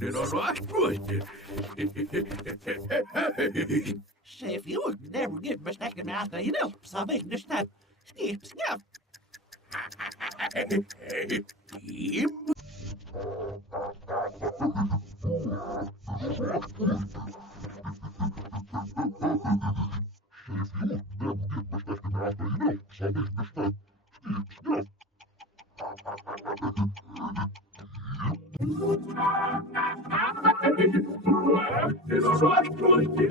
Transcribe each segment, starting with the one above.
Det har varit good. Say, if you would never get mistaken after you know something this time. Skip, skip. Yep. Det har varit good.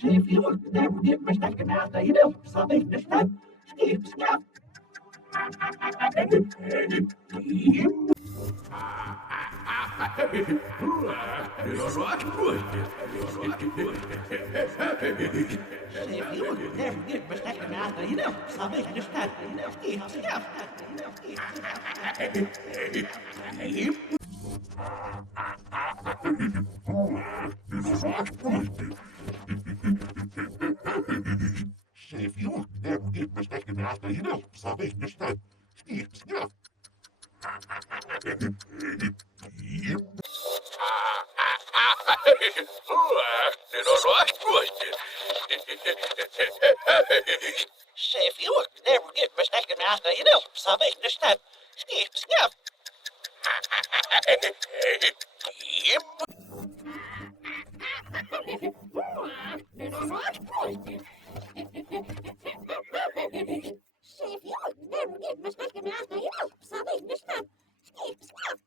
Say, if you would never get mistaken after you know something this time. Skip, skip. Yep. Det har varit good. Say, if you would never get mistaken after you know something this time. Skip, skip. Yep. Say, if you would never get mistaken after you know something this time. Skip, skip. Yep. Det har varit good. Say, if you would never get mistaken after you know something this time. Skip, skip. Yep. Det har varit good. Say, if you would never get mistaken after you know something this time. Skip, skip.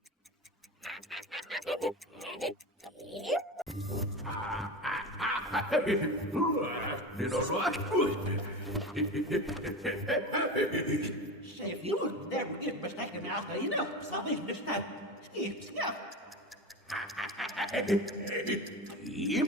Yep. Det har varit good. Say, if you would never get mistaken after you know something this time. Skip, skip. Yep.